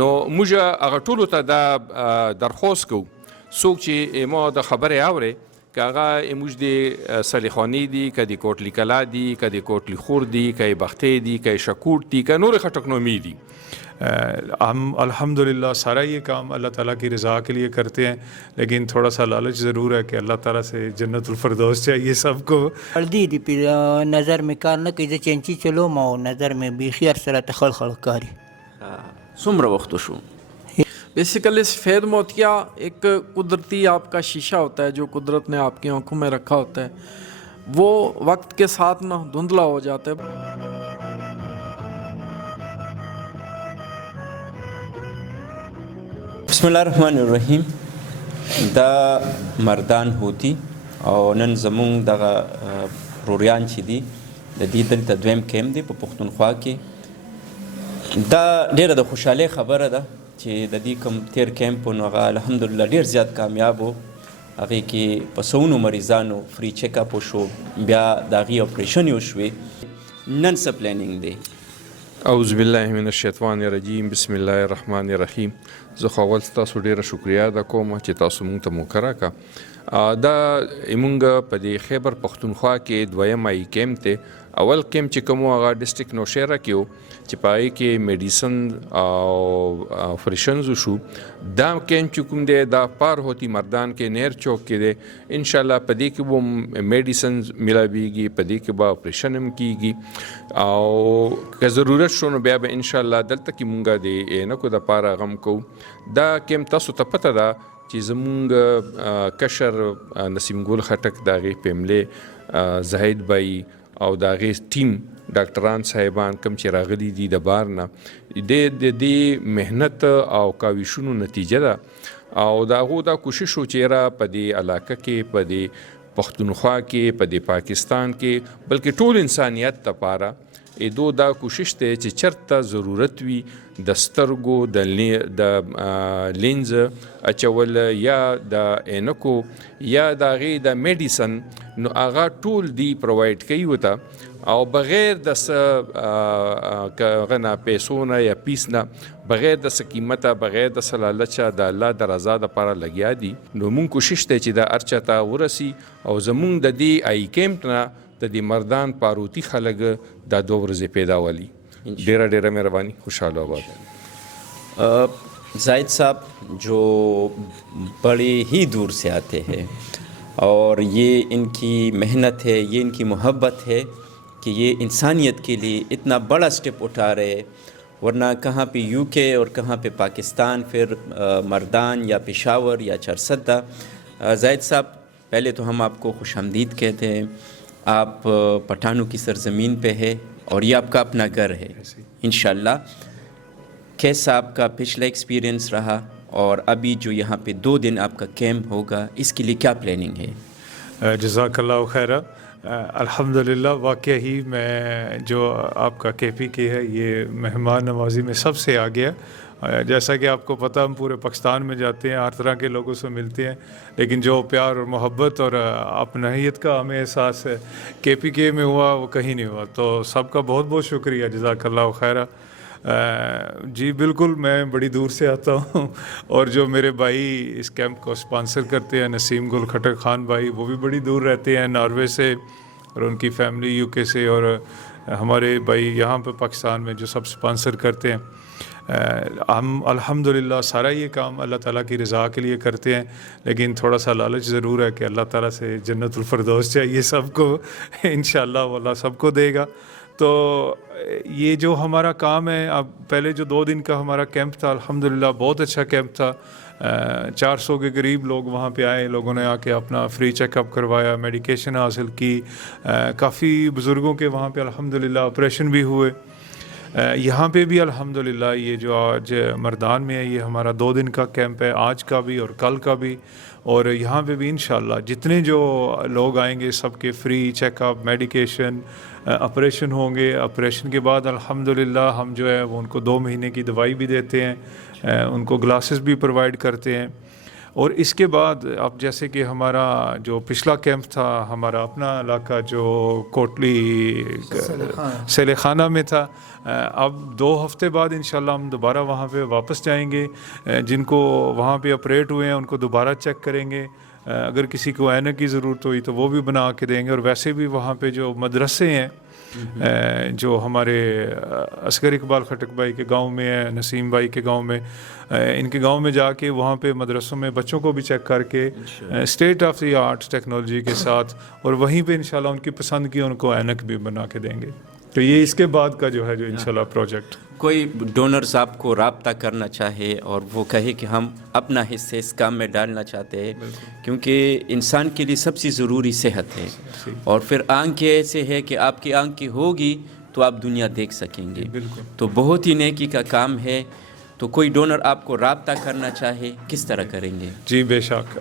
نو موږ هغه ټولو ته دا درخواست کوو څوک چې ما د خبرې اورې که هغه موږ د صلیخواني دي که د کوټلی کلا دي که د کوټلی خور دي که یې بختې دي که یې شکوټ دي که نورې خټکنومي دي. ہم الحمدللہ سارا یہ کام اللہ تعالیٰ کی رضا کے لیے کرتے ہیں، لیکن تھوڑا سا لالچ ضرور ہے کہ اللہ تعالیٰ سے جنت الفردوس چاہیے سب کو. دی دی پی نظر میں کار نه کوي، زه چینچي چلوم او نظر میں بیخي هر سره ته خړ خړ ښکاري. څومره وخت شو؟ بیسیکلی سفید موتیا ایک قدرتی آپ کا شیشہ ہوتا ہے جو قدرت نے آپ کی آنکھوں میں رکھا ہوتا ہے، وہ وقت کے ساتھ نہ دھندلا ہو جاتا ہے. بسم الله الرحمن الرحیم. دا مردان هوتی او نن زمونږ دغه روریان چې دي د دې دلته دویم کیم دی په پښتونخوا کې. دا ډیره د خوشحالۍ خبره ده چې د دې کوم تیر کیمپ نو هغه الحمدلله ډیر زیات کامیاب و. هغې کې په سوونو مریضانو فری چیک اپ وشو، بیا د هغې اپریشن وشوې. نن څه پلانینګ دی؟ اعوذ بالله من الشیطان الرجیم، بسم الله الرحمن الرحیم. زه خو اول تاسو ډیره شکریا ادا کوم چې تاسو مونږ ته موقع راکړه. دا مونږ په دې خیبر پښتونخوا کې دویم ای کیمپ ته اول کیمپ چې کوم هغه ډسټرکټ نوشهره کې و چې په هغې کې میډیسن او اپریشنز وشو. دا کیمپ چې کوم دی دا پار ہوتی مردان کې نیر چوک کې دی. انشاءاللہ په دې کې به میډیسنز ملاویږي، په دې کې به اپریشن هم کیږي او که ضرورت شو نو بیا به انشاءاللہ دلته کې مونږ د عینکو دپاره غم کوو. دا کیمپ تاسو ته پته ده چې زمونږ کشر نسیم ګل خټک د هغې فیملی زاهد بای او د هغې ټیم ډاکټران صاحبان کوم چې راغلي دي د بار نه، د دې محنت او کاوشونو نتیجه ده او د هغو دا کوشش و چې یاره په دې علاقه کې، په دې پښتونخوا کې، په دې پاکستان کې، بلکې ټول انسانیت دپاره دو دا کوشش دی چې چرته ضرورت وي د سترګو د لینز اچول یا د عینکو یا د هغې د میډیسن، نو هغه ټول دی پرووایډ کوي ورته او بغیر د څه هغه نه پیسو نه یا پیس نه، بغیر د څه قیمته، بغیر د څه لالچه، د الله د رضا دپاره لګیا دي. نو مونږ کوشش دی چې دا هر چا ته ورسي او زمونږ د دې آی کیمپ نه د دې مردان پاروتی خلک دا 2 ورځې پیدا والی. ډیره ډیره مهرباني، خوشحاله آباد. زاہد صاحب جو بڑے ہی دور سے آتے ہیں اور یہ ان کی محنت ہے، یہ ان کی محبت ہے کہ یہ انسانیت کے لیے اتنا بڑا سٹیپ اٹھا رہے ہیں، ورنہ کہاں پہ یو کے اور کہاں پہ پاکستان، پھر مردان یا پشاور یا چرسدہ. زاہد صاحب پہلے تو ہم آپ کو خوش آمدید کہتے ہیں. آپ پٹھانوں کی سرزمین پہ ہے اور یہ آپ کا اپنا گھر ہے انشاءاللہ. کیسا آپ کا پچھلا ایکسپیرینس رہا اور ابھی جو یہاں پہ 2 دن آپ کا کیمپ ہوگا اس کے لیے کیا پلاننگ ہے؟ جزاک اللہ خیر. الحمدللہ واقعہ ہی میں جو آپ کا کے پی کے ہے یہ مہمان نوازی میں سب سے آگے ہے. جیسا کہ آپ کو پتہ ہم پورے پاکستان میں جاتے ہیں، ہر طرح کے لوگوں سے ملتے ہیں، لیکن جو پیار اور محبت اور اپنائیت کا ہمیں احساس ہے کے پی کے میں ہوا وہ کہیں نہیں ہوا. تو سب کا بہت بہت شکریہ، جزاک اللہ خیر. جی بالکل، میں بڑی دور سے آتا ہوں اور جو میرے بھائی اس کیمپ کو اسپانسر کرتے ہیں نسیم گل خٹک خان بھائی، وہ بھی بڑی دور رہتے ہیں ناروے سے، اور ان کی فیملی یو کے سے، اور ہمارے بھائی یہاں پہ پاکستان میں جو سب اسپانسر کرتے ہیں. ہم الحمدللہ سارا یہ کام اللہ تعالیٰ کی رضا کے لیے کرتے ہیں، لیکن تھوڑا سا لالچ ضرور ہے کہ اللہ تعالیٰ سے جنت الفردوس چاہیے سب کو. انشاءاللہ وہ اللہ سب کو دے گا. تو یہ جو ہمارا کام ہے، اب پہلے جو 2 دن کا ہمارا کیمپ تھا الحمدللہ بہت اچھا کیمپ تھا. 400 کے قریب لوگ وہاں پہ آئے، لوگوں نے آ کے اپنا فری چیک اپ کروایا، میڈیکیشن حاصل کی. کافی بزرگوں کے وہاں پہ الحمدللہ آپریشن بھی ہوئے. یہاں پہ بھی الحمدللہ یہ جو آج مردان میں ہے یہ ہمارا 2 دن کا کیمپ ہے، آج کا بھی اور کل کا بھی. اور یہاں پہ بھی انشاءاللہ جتنے جو لوگ آئیں گے سب کے فری چیک اپ، میڈیکیشن، آپریشن ہوں گے. آپریشن کے بعد الحمدللہ ہم جو ہے وہ ان کو 2 مہینے کی دوائی بھی دیتے ہیں، ان کو گلاسز بھی پرووائڈ کرتے ہیں. اور اس کے بعد اب جیسے کہ ہمارا جو پچھلا کیمپ تھا ہمارا اپنا علاقہ جو کوٹلی سیل خانہ میں تھا، اب 2 ہفتے بعد انشاءاللہ ہم دوبارہ وہاں پہ واپس جائیں گے. جن کو وہاں پہ آپریٹ ہوئے ہیں ان کو دوبارہ چیک کریں گے. اگر کسی کو اینک کی ضرورت ہوئی تو وہ بھی بنا کے دیں گے. اور ویسے بھی وہاں پہ جو مدرسے ہیں جو ہمارے اصغر اقبال خٹک بھائی کے گاؤں میں ہے، نسیم بھائی کے گاؤں میں، ان کے گاؤں میں جا کے وہاں پہ مدرسوں میں بچوں کو بھی چیک کر کے اسٹیٹ آف دی آرٹ ٹیکنالوجی کے ساتھ، اور وہیں پہ انشاءاللہ ان کی پسند کی ان کو اینک بھی بنا کے دیں گے. تو یہ اس کے بعد کا جو ہے جو انشاءاللہ پروجیکٹ. کوئی ڈونرز آپ کو رابطہ کرنا چاہے اور وہ کہے کہ ہم اپنا حصہ اس کام میں ڈالنا چاہتے ہیں، کیونکہ انسان کے لیے سب سے ضروری صحت ہے، اور پھر آنکھیں ایسے ہے کہ آپ کی آنکھیں ہوگی تو آپ دنیا دیکھ سکیں گے. تو بہت ہی نیکی کا کام ہے. تو کوئی ڈونر آپ کو رابطہ کرنا چاہے کس طرح کریں گے؟ جی بے شک.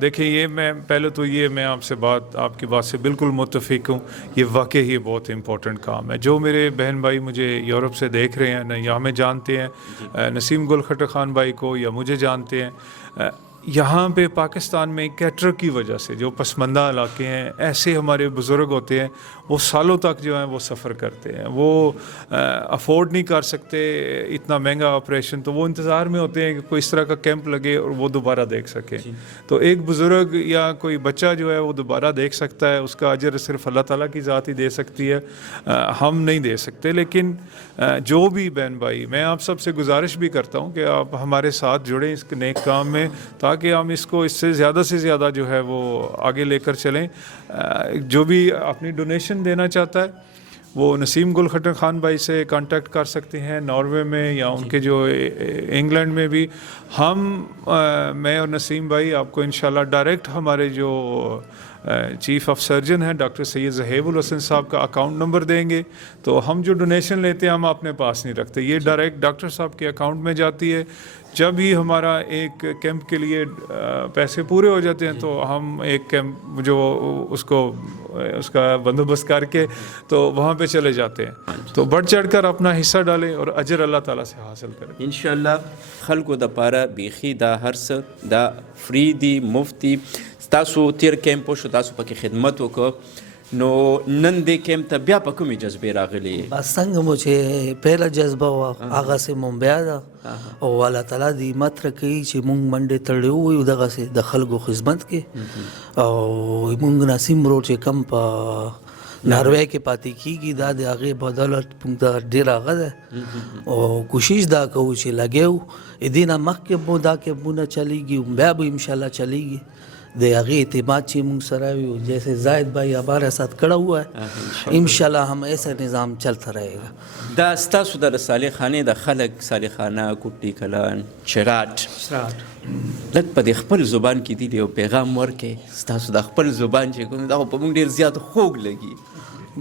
دیکھیں یہ میں پہلے تو یہ میں آپ کی بات سے بالکل متفق ہوں. یہ واقعی ہی بہت امپورٹنٹ کام ہے. جو میرے بہن بھائی مجھے یورپ سے دیکھ رہے ہیں نہ یا ہمیں جانتے ہیں، نسیم گل خٹک خان بھائی کو یا مجھے جانتے ہیں، یہاں پہ پاکستان میں کیٹر کی وجہ سے جو پسماندہ علاقے ہیں، ایسے ہمارے بزرگ ہوتے ہیں وہ سالوں تک جو ہیں وہ سفر کرتے ہیں، وہ افورڈ نہیں کر سکتے اتنا مہنگا آپریشن، تو وہ انتظار میں ہوتے ہیں کہ کوئی اس طرح کا کیمپ لگے اور وہ دوبارہ دیکھ سکے. تو ایک بزرگ یا کوئی بچہ جو ہے وہ دوبارہ دیکھ سکتا ہے، اس کا اجر صرف اللہ تعالیٰ کی ذات ہی دے سکتی ہے، ہم نہیں دے سکتے. لیکن جو بھی بہن بھائی، میں آپ سب سے گزارش بھی کرتا ہوں کہ آپ ہمارے ساتھ جڑیں اس نیک کام میں، تاکہ ہم اس کو اس سے زیادہ جو ہے وہ آگے لے کر چلیں. جو بھی اپنی ڈونیشن دینا چاہتا ہے وہ نسیم گل خٹک خان بھائی سے کانٹیکٹ کر سکتے ہیں ناروے میں، یا ان کے جو انگلینڈ میں بھی. میں اور نسیم بھائی آپ کو انشاءاللہ ڈائریکٹ ہمارے جو چیف آف سرجن ہیں ڈاکٹر سید زہیب الحسن صاحب کا اکاؤنٹ نمبر دیں گے. تو ہم جو ڈونیشن لیتے ہیں ہم اپنے پاس نہیں رکھتے، یہ ڈائریکٹ ڈاکٹر صاحب کے اکاؤنٹ میں جاتی ہے. جب ہی ہمارا ایک کیمپ کے لیے پیسے پورے ہو جاتے ہیں تو ہم ایک کیمپ جو اس کا بندوبست کر کے تو وہاں پہ چلے جاتے ہیں. تو بڑھ چڑھ کر اپنا حصہ ڈالیں اور اجر اللہ تعالیٰ سے حاصل کریں انشاءاللہ. خلقو د پاره بیخي دا هرڅ دا فری دی مفتی. تاسو تیر کیمپ شو، تاسو پکې خدمت وکړو، نو نن دې کیمپ ته بیا په کومې جذبې راغلی؟ بس څنګه مو چې پهله جذبه وه هغسې مو بیا ده، او الله تعالی دې همت راکوي چې مونږ منډې تړلې وویو دغسې د خلکو خدمت کې. او مونږ نسیم روډ چې کم په ناروے کې پاتې کېږي دا د هغې بدولت مونږ ته ډېر هغه ده، او کوشش دا کوو چې لګیو دې نه مخکې مو دا کیمپونه چلیږي، بیا به انشاءاللہ چلیږي. د هغې اعتماد چې مونږ سره وي، جیسے زاہد بھائی ہمارے ساتھ کھڑا ہوا ہے، انشاءاللہ ہم ایسا نظام چلتا رہے گا. دا ستاسو د صالح خانې د خلک صالح خانه، کوټي کلان، چراټ لږ په دې خپل زبان کې دي یو پیغام ورکړئ. ستاسو د خپل زبان چې کوم دا په موږ ډېر زیات خوږ لګي.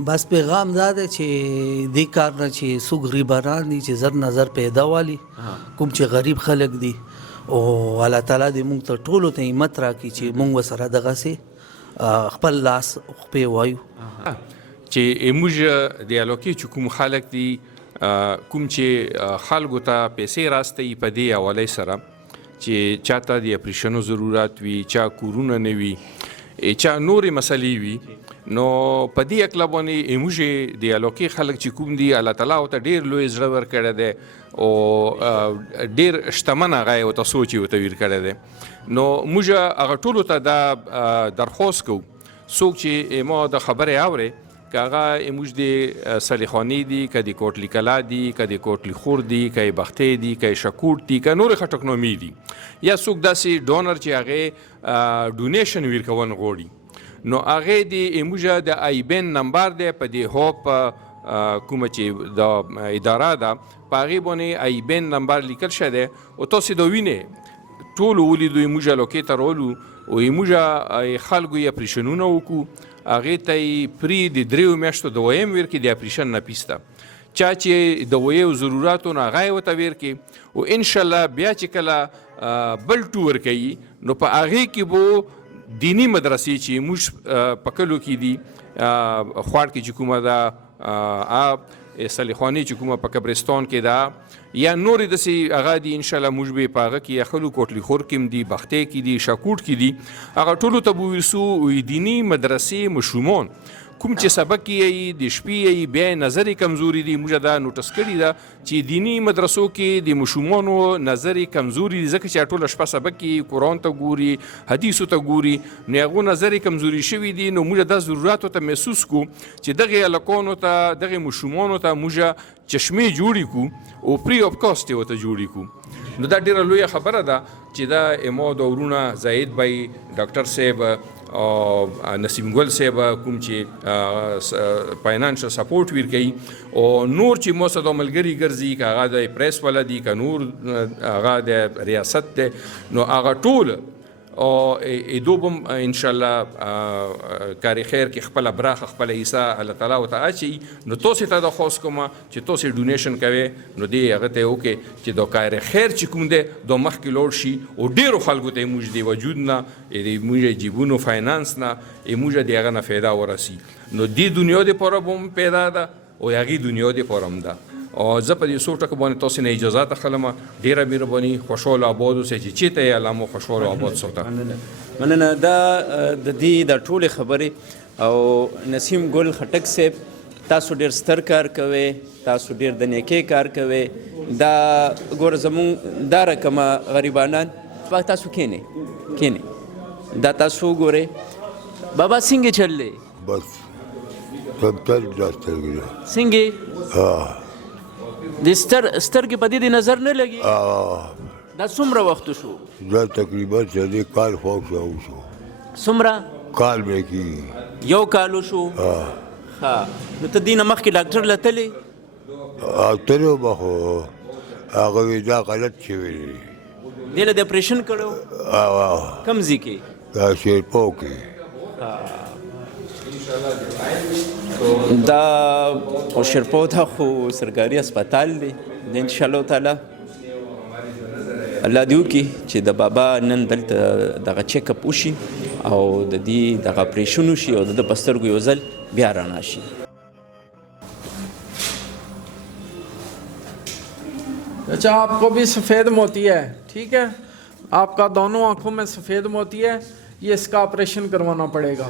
بس پیغام دا دی چې دې کار نه چې څوک غریبانان دي چې زر نظر پیدا والي، کوم چې غریب خلک دي، او الله تعالی دې مونږ ته ټولو ته همت راکړي چې مونږ ورسره دغسې خپل لاس خپې وایو. چې موږ د علاقې چې کوم خلک دي، کوم چې خلکو ته پیسې راستوي په دې حوالې سره چې چاته د اپریشنو ضرورت وي، چا کورونه نه وي، چا نورې مسلې وي، نو په دې اکله باندې موږ د علاقې خلک چې کوم دي الله تعالی ورته ډېر لوی زړه ورکړی دی، او ډېر شتمن هغه یې ورته سوچ یې ورته ویر کړی دی. نو موږ هغه ټولو ته دا درخواست کوو، څوک چې ما د خبرې اورې که هغه موږ د صالحخانې دي، که د کوټلي کلا دي، که د کوټلي خور دي، که یې بختې دي، که یې شکوټ دي، که نورې خټکنومي دي، یا څوک داسې ډونر چې هغې ډونیشن ورکول غواړي، نو هغې د موږ د آیبین نمبر دی په دې هوپ کومه چې د اداره ده په هغې باندې آیبین نمبر لیکل شوی دی، او تاسې دا وینئ ټولو ولیدو موږ علاقې ته رالو، او موږ خلکو یې اپریشنونه وکړو، هغې ته یې پرې د 3 میاشتو دوایي هم ورکړي د اپریشن نه پیسته، چا چې دوایي ضروراتو نه هغه یې ورته ورکړي، او انشاءالله بیا چې کله بل ټور کوي نو په هغې کې به دینی مدرسې چې موږ په کلو کې دي، خوار کې چې کومه ده صلیخوانی چې کومه په قبرستان کې دا یا نورې داسې هغه دي انشاءالله موږ به په هغه کې یخلو کوټلي خور کې هم دي بختې کې دي شاکوټ کې دي هغه ټولو ته به ویسو دینی مدرسې مشرومان کوم چې سبق یې د شپې یې بیا نظر کمزوري دي موږ دا نوټس کړي ده چې دینی مدرسو کې د مشرومانو نظر کمزوري دي ځکه چې ټوله شپه سبق کې قرآن ته ګوري حدیثو ته ګوري نو هغو نظر کمزوري شوي دي نو موږ دا ضروراتو ته محسوس کو چې دغې هلکانو ته دغې مشرومانو ته موږ چشمې جوړې کو او پری آف کاسټ یې ورته جوړې کو نو دا ډېره لویه خبره ده چې دا اما د ورونه زاهد بھائی ډاکټر صاحب او نسیم ګل صاحب کوم چې فاینانشل سپورټ ورکوي او نور چې مو سره ملګري ګرځي که هغه د پریس والا دي که نور هغه د ریاست دی نو هغه ټول او ایدو بم انشاءالله کاری خیر کې خپله براخه خپله حصه الله تعالی ورته اچوي نو تاسې ته درخواست کوم چې تاسې ډونیشن کوئ نو دې هغه ته وکړئ چې د کاری خیر چې کوم دی دا مخکې لوړ شي او ډېرو خلکو ته موږ د وجود نه د موږ جیبونو فاینانس نه موږ د هغه نه فایده ورسي نو دې دنیا دپاره به هم پیدا ده او هغې دنیا دپاره هم ده او زه په دې څو ټکو باندې تاسې نه اجازات اخلم ډېره مهرباني خوشحاله آباد اوسئ چې چېرته یې الله مو خوشحاله آباد ساته مننه دا د دې د ټولې خبرې او نسیم ګل خټک صاحب تاسو ډېر ستر کار کوئ تاسو ډېر د نیکۍ کار کوئ دا ګوره زمونږ دا رقمه غریبانان تاسو کښېنئ دا تاسو ګورئ بابا څنګه چل دی بس سمتل دا سترګې څنګه د سترګې په دې نظر نه لګي دا څومره وخت شو دا تقریبا چې کال خوښ شو څومره کال به کېږي یو کال شو ها نو ته دې نه مخکې ډاکټر له تلې تللی به خو هغه وایي دا غلط شوی دی دې له د اپریشن کړو کوم ځای کې دا شیرپو کې دا او شیرپو دا خو سرکاري اسپتال دی د انشاءالله تعالی الله دې وکړي چې د بابا نن دلته دغه چیک اپ وشي او د دې دغه اپریشن وشي او د په سترګو یو ځل بیا رڼا شي اچھا آپ کو بھی سفید موتی ہے ٹھیک ہے آپ کا دونوں آنکھوں میں سفید موتی ہے یہ اس کا آپریشن کروانا پڑے گا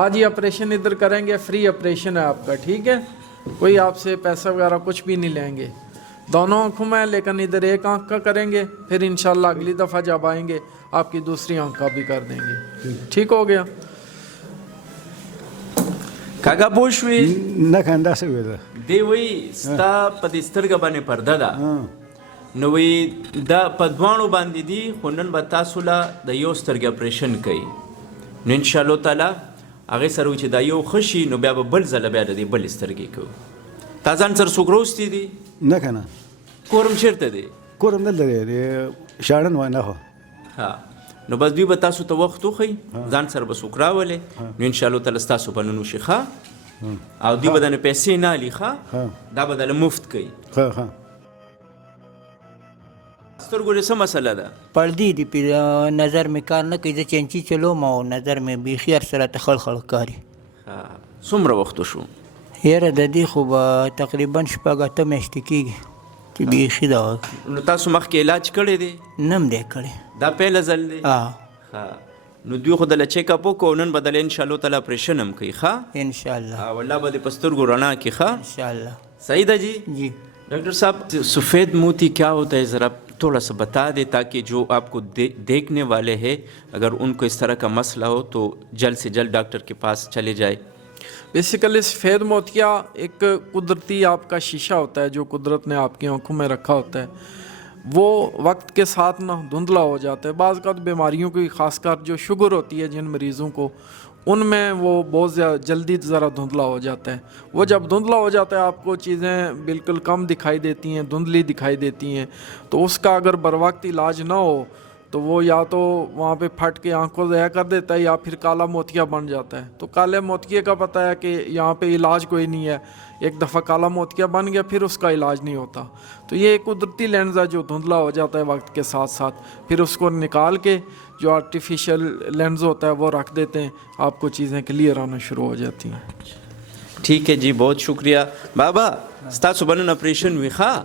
آج ہی آپریشن ادھر کریں گے فری آپریشن ہے آپ کا ٹھیک ہے کوئی آپ سے پیسہ وغیرہ کچھ بھی نہیں لیں گے دونوں آنکھوں میں لیکن ادھر ایک آنکھ کا کریں گے پھر انشاءاللہ اگلی دفعہ جب آئیں گے آپ کی دوسری آنکھ کا بھی کر دیں گے ٹھیک ہو گیا کاغا پوښوي نه کنده څه ویل دی وی ستا په دې سترګه باندې پرده ده نو وی دا په دوانو باندې دي خو نن به تاسو له د یو سترګې اپریشن کوي نو انشاءالله تعالی هغې سره چې دا یو ښه شي نو بیا به بل ځله بیا د دې بلې سترګې کوو تا ځان سره څوک روستی دي نه کنه کورم چېرته دی کورم دلته دی شاړن وای نه خو ها نو بس دوی به تاسو ته وخت وښیي ځان سره به څوک راولئ نو انشاءالله تعالی ستاسو به نن وشي ښه او دوی به درنه پیسې نه اخلي ښه دا به درله مفت کوي ښه ښه سترګو دې څه مسله ده پردی دی پی نظر میں کار نه کوي زه چینچي چلوم او نظر میں بیخي هر سره ته خړ کاري څومره وخت شو یاره د دې خو به تقریبا شپږ اته میاشتې کېږي چې بیخي دا نو تاسو مخکې علاج کړی دی نم دی کړی دا پیله ځل دی نو دوی خو دله چیک اپ وکړو نن به دله انشاءالله تعالی اپریشن هم کوي ښه انشاءاللہ او الله به دې په سترګو رڼا کړي ښه انشاءاللہ صحیح ده جی جی ڈاکٹر صاحب سفید موتی کیا ہوتا ہے ذرا تھوڑا سا بتا دیں تاکہ جو آپ کو دیکھنے والے ہیں اگر ان کو اس طرح کا مسئلہ ہو تو جلد سے جلد ڈاکٹر کے پاس چلے جائے بیسیکلی سفید موتیا ایک قدرتی آپ کا شیشہ ہوتا ہے جو قدرت نے آپ کی آنکھوں میں رکھا ہوتا ہے وہ وقت کے ساتھ نہ دھندلا ہو جاتا ہے بعض اوقات بیماریوں کی خاص کر جو شوگر ہوتی ہے جن مریضوں کو ان میں وہ بہت زیادہ جلدی ذرا دھندلا ہو جاتا ہے وہ جب دھندلا ہو جاتا ہے آپ کو چیزیں بالکل کم دکھائی دیتی ہیں دھندلی دکھائی دیتی ہیں تو اس کا اگر بر وقت علاج نہ ہو تو وہ یا تو وہاں پہ پھٹ کے آنکھ کو ضائع کر دیتا ہے یا پھر کالا موتیا بن جاتا ہے تو کالے موتیے کا پتہ ہے کہ یہاں پہ علاج کوئی نہیں ہے ایک دفعہ کالا موتیا بن گیا پھر اس کا علاج نہیں ہوتا تو یہ ایک قدرتی لینز ہے جو دھندلا ہو جاتا ہے وقت کے ساتھ ساتھ پھر اس کو نکال کے جو آرٹیفیشل لینز ہوتا ہے وہ رکھ دیتے ہیں آپ کو چیزیں کلیئر آنا شروع ہو جاتی ہیں ٹھیک ہے جی بہت شکریہ بابا ستاسو به نن اپریشن وي ښه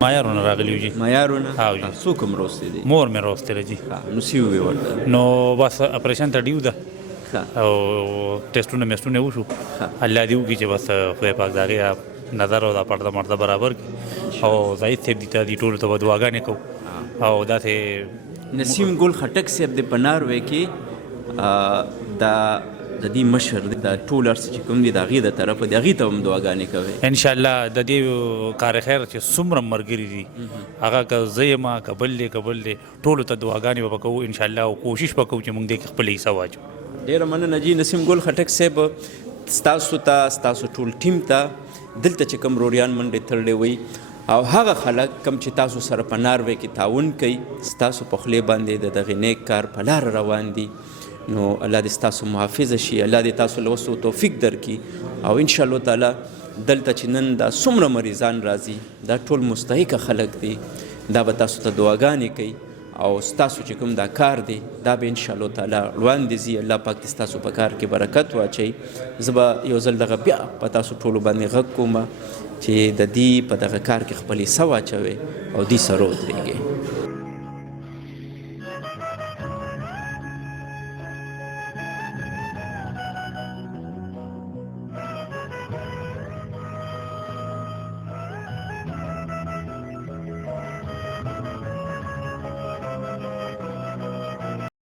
معیارونه راغلی وو جی معیارونه ها جی څوک هم روستی دی مور مې راوستله جی نو سی ووې ورته نو بس اپریشن ته ډیو ده ښه او ټیسټونه میسټونه وشو الله دې وکړي چې بس خدای پاک د هغې نظر او دا پرده مرده برابر کړي او زاهد صاحب دي ته دي ټولو ته به دعاګانې کوو او داسې نسیم ګل خټک صاحب د په ناروې کې دا د دې مشر د ټول ارڅ چې کوم دي د هغې د طرفه د هغې ته هم دعاګانې کوئ انشاءالله د دې کار خیر چې څومره ملګري دي هغه که زه یم که بل دی ټولو ته دعاګانې به کوو انشاءالله او کوشش به کوو چې موږ دې کې خپل حصه واچو ډېره مننه جي نسیم ګل خټک صاحب ستاسو ته ستاسو ټول ټیم ته دلته چې کوم روریان منډې تړلې وي او هغه خلک کم چې تاسو سره په ناروې کې تعاون کوي ستاسو په خولې باندې د دغې نیک کار په لاره روان دي نو الله دې ستاسو محافظه شي الله دې تاسو له وسو توفیق درکړي او انشاءالله تعالی دلته چې نن دا څومره مریضان راځي دا ټول مستحقه خلک دي دا به تاسو ته دعاګانې کوي او ستاسو چې کوم دا کار دی دا به انشاءالله تعالی روان دي ځي الله پاک دې ستاسو په کار کې برکت واچوي زه به یو ځل دغه بیا په تاسو ټولو باندې غږ کوم چې د دې په دغه کار کې خپل حصه واچوئ او دې سره ودرېږئ